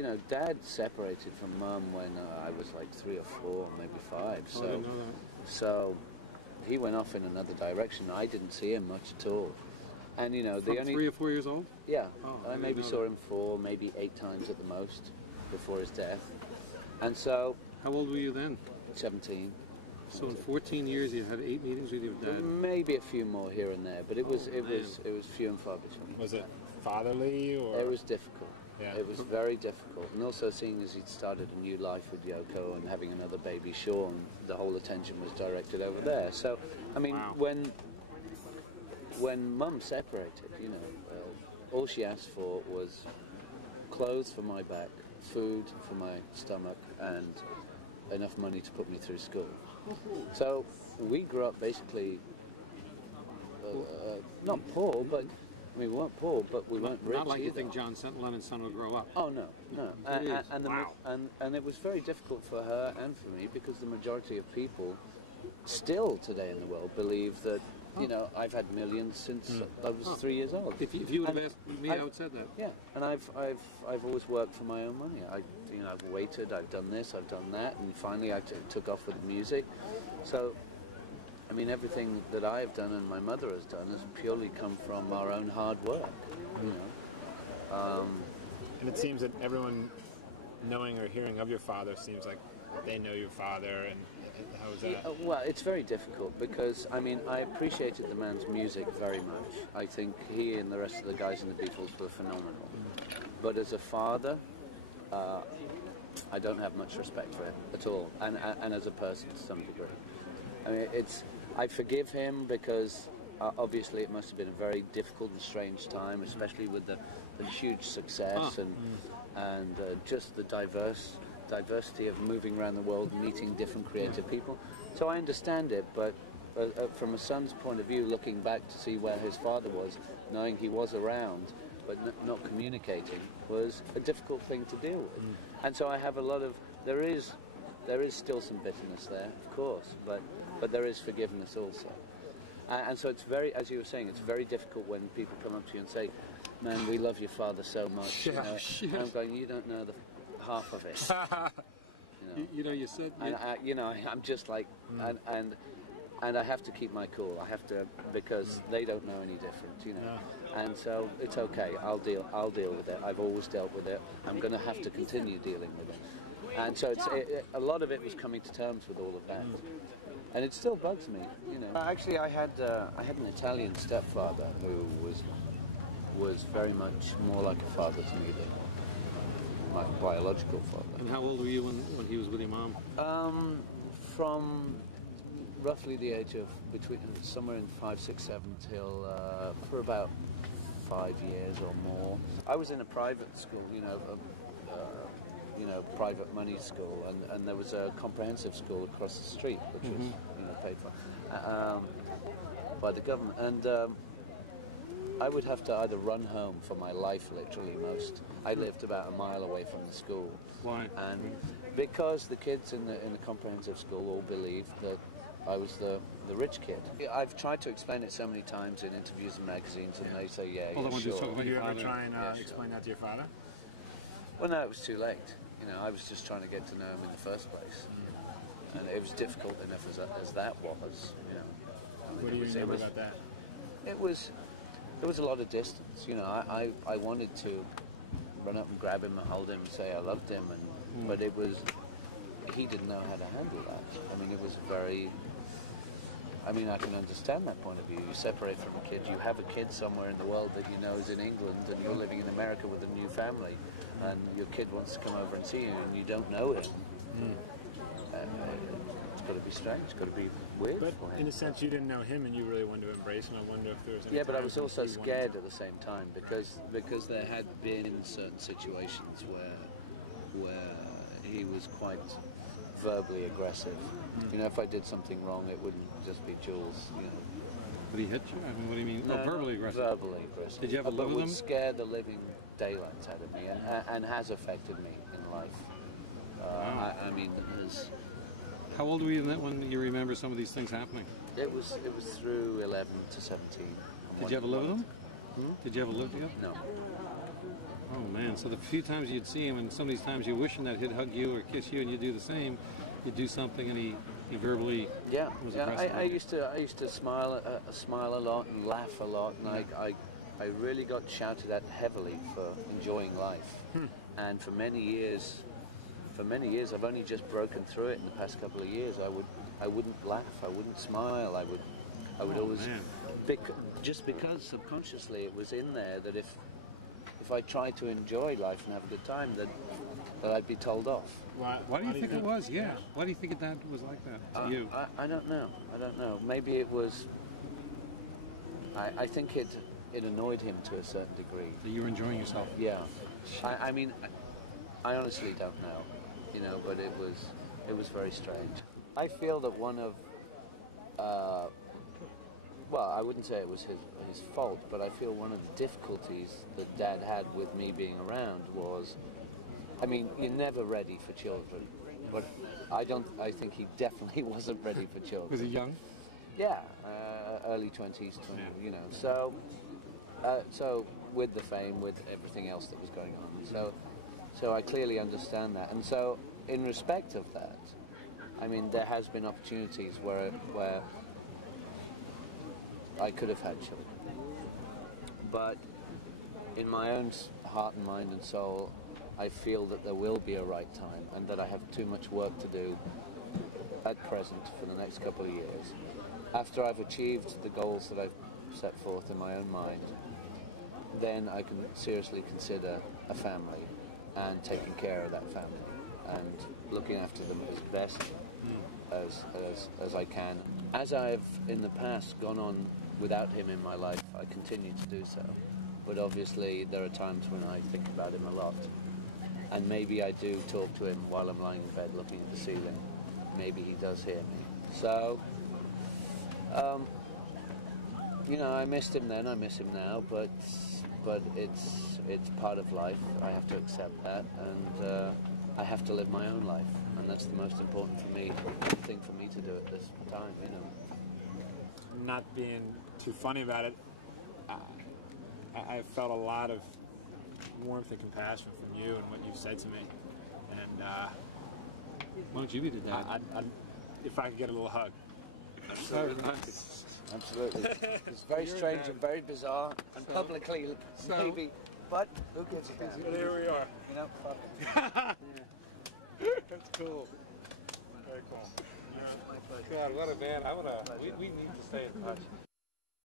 you know, Dad separated from Mum when I was like 3 or 4, maybe 5. Oh, I didn't know that. So he went off in another direction. I didn't see him much at all. And you know, From 3 or 4 years old? Yeah. Oh, I maybe saw him 4, maybe 8 times at the most before his death. And so. How old were you then? 17. So in 14 years, you had 8 meetings with your dad. Maybe a few more here and there, but it was few and far between. Was it fatherly or? It was difficult. Yeah. It was very difficult, and also seeing as he'd started a new life with Yoko and having another baby, Sean, the whole attention was directed over there. So, I mean, wow. when Mum separated, you know, all she asked for was clothes for my back, food for my stomach, and enough money to put me through school. So we grew up basically not poor, but we weren't poor, but we weren't rich. Not like either. you think John Lennon's son will grow up. Oh no, no. Wow. And it was very difficult for her and for me because the majority of people still today in the world believe that. You know, I've had millions since I was 3 years old. If you would have asked me, I would have said that. Yeah, and I've always worked for my own money. I've waited, I've done this, I've done that, and finally I took off with music. So, I mean, everything that I have done and my mother has done has purely come from our own hard work. You know, and it seems that everyone knowing or hearing of your father seems like they know your father, and how is that? Yeah, well, it's very difficult because, I mean, I appreciated the man's music very much. I think he and the rest of the guys in the Beatles were phenomenal. But as a father, I don't have much respect for him at all, and as a person to some degree. I mean, I forgive him because obviously it must have been a very difficult and strange time, especially with the huge success and just the diversity of moving around the world, meeting different creative people. So I understand it, but from a son's point of view, looking back to see where his father was, knowing he was around, but not communicating, was a difficult thing to deal with. And so I have a lot of, there is still some bitterness there, of course, but there is forgiveness also. And so it's very, as you were saying, it's very difficult when people come up to you and say, man, we love your father so much. You know? And I'm going, you don't know the half of it. You said... I'm just like... And I have to keep my cool. I have to, because they don't know any different, you know. And so it's okay. I'll deal with it. I've always dealt with it. I'm going to have to continue dealing with it. And so a lot of it was coming to terms with all of that. And it still bugs me, you know. Actually, I had an Italian stepfather who was very much more like a father to me than my biological father. And how old were you when he was with your mom? From roughly the age of somewhere in 5, 6, 7 till for about 5 years or more. I was in a private school, private money school, and there was a comprehensive school across the street, which was paid for by the government, and I would have to either run home for my life, literally. I lived about a mile away from the school. Why? And because the kids in the comprehensive school all believed that I was the rich kid. I've tried to explain it so many times in interviews and magazines, and they say, yeah, sure. Did you ever try and explain that to your father? Well, no, it was too late. I was just trying to get to know him in the first place, and it was difficult enough as that was. What do you remember about that? There was a lot of distance. I wanted to run up and grab him and hold him and say I loved him, but he didn't know how to handle that. I mean, it was very. I can understand that point of view. You separate from a kid, you have a kid somewhere in the world that you know is in England, and you're living in America with a new family, and your kid wants to come over and see you, and you don't know him. It's got to be strange, it's got to be weird but for him. In a sense, you didn't know him, and you really wanted to embrace him. I wonder if there was any but I was also scared at the same time, because there had been certain situations where he was quite verbally aggressive. If I did something wrong, it wouldn't just be Jules. Did he hit you? I mean, what do you mean? No, verbally aggressive. Verbally aggressive. Did you ever live with him? It would scare the living daylights out of me, and has affected me in life. Wow. I mean, there's. How old were you when you remember some of these things happening? It was through 11 to 17. Did you ever live with him? Did you ever live together? No. Oh Oh man! So the few times you'd see him, and some of these times you're wishing that he'd hug you or kiss you, and you'd do the same. You'd do something, and he verbally was aggressive. I used to smile a lot and laugh a lot, and I really got shouted at heavily for enjoying life. And for many years, I've only just broken through it in the past couple of years. I wouldn't laugh, I wouldn't smile, I would always, just because subconsciously it was in there that if I tried to enjoy life and have a good time, that I'd be told off. Why do you think it was? Yeah. Why do you think that was like that to you? I don't know. I don't know. Maybe it was. I think it annoyed him to a certain degree. That you were enjoying yourself. Yeah. I mean, I honestly don't know. You know, but it was very strange. I feel that one of well, I wouldn't say it was his fault, but I feel one of the difficulties that Dad had with me being around was, I mean, you're never ready for children, but I think he definitely wasn't ready for children. Was he young? Yeah, early 20s, you know. So with the fame, with everything else that was going on, so I clearly understand that, and so in respect of that, I mean, there has been opportunities where I could have had children, but in my own heart and mind and soul, I feel that there will be a right time, and that I have too much work to do at present for the next couple of years. After I've achieved the goals that I've set forth in my own mind, then I can seriously consider a family and taking care of that family and looking after them as best as I can. As I've in the past gone on without him in my life, I continue to do so. But obviously there are times when I think about him a lot. And maybe I do talk to him while I'm lying in bed looking at the ceiling. Maybe he does hear me. So, you know, I missed him then, I miss him now, but it's part of life. I have to accept that, and I have to live my own life, and that's the most important thing for me to do at this time, you know. Not being too funny about it, I felt a lot of warmth and compassion from you and what you've said to me, and why don't you be the dad? If I could get a little hug. Absolutely. It's very strange and very bizarre, and publicly maybe, but who gives a damn? But here we are. You know, fuck it. That's cool. Very cool. God, what a man. We need to stay in touch.